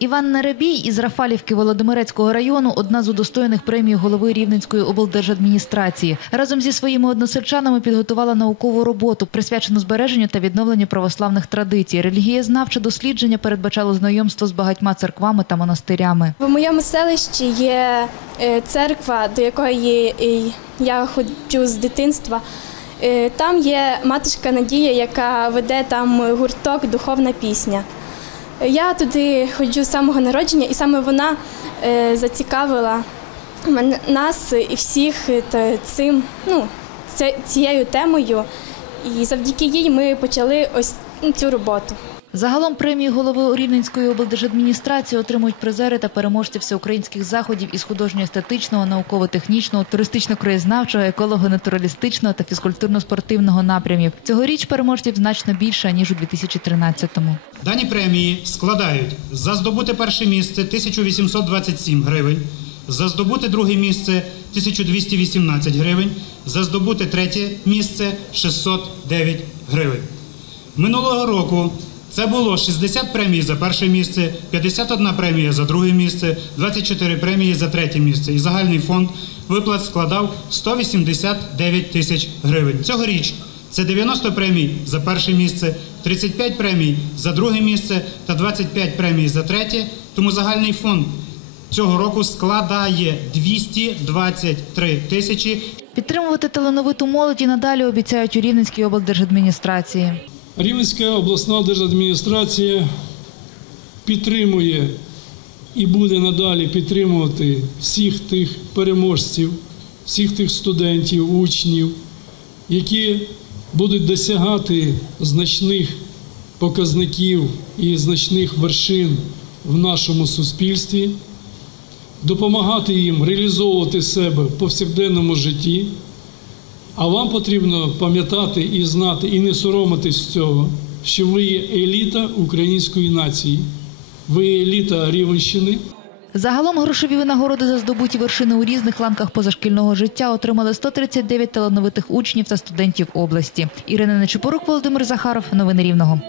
Іван Неребій із Рафалівки Володимирецького району одна з удостоєних премії голови Рівненської облдержадміністрації. Разом зі своїми односельчанами підготувала наукову роботу, присвячену збереженню та відновленню православних традицій. Релігієзнавче дослідження передбачало знайомство з багатьма церквами та монастирями. В моєму селищі є е, церква, до якої я ходжу з дитинства. Е, Там є матушка Надія, яка веде там гурток Духовна пісня. Я туди ходжу з самого народження, і саме вона е, зацікавила нас і всіх е, цим, ну, цією темою. І завдяки їй ми почали ось ну, цю роботу. Загалом премії голови Рівненської облдержадміністрації отримують призери та переможці всеукраїнських заходів із художньо-естетичного, науково-технічного, туристично-краєзнавчого, еколого-натуралістичного та фізкультурно-спортивного напрямів. Цьогоріч переможців значно більше ніж у 2013-му. Дані премії складають за здобуте перше місце 1827 гривень, за здобуте друге місце 1218 гривень, за здобуте третє місце 609 гривень. Минулого року це було 60 премій за перше місце, 51 премія за друге місце, 24 премії за третє місце. І загальний фонд виплат складав 189 тисяч гривень. Цьогоріч це 90 премій за перше місце, 35 премій за друге місце та 25 премій за третє. Тому загальний фонд цього року складає 223 тисячі Підтримувати талановиту молодь і надалі обіцяють у Рівненській облдержадміністрації. Рівненська обласна держадміністрація підтримує і буде надалі підтримувати всіх тих переможців, всіх тих студентів, учнів, які будуть досягати значних показників і значних вершин в нашому суспільстві, допомагати їм реалізовувати себе в повсякденному житті. А вам потрібно пам'ятати і знати, і не соромитись цього, що ви є еліта української нації, ви є еліта Рівенщини. Загалом грошові винагороди за здобуті вершини у різних ланках позашкільного життя отримали 139 талановитих учнів та студентів області. Ірина Нечипорук, Володимир Захаров. Новини Рівного.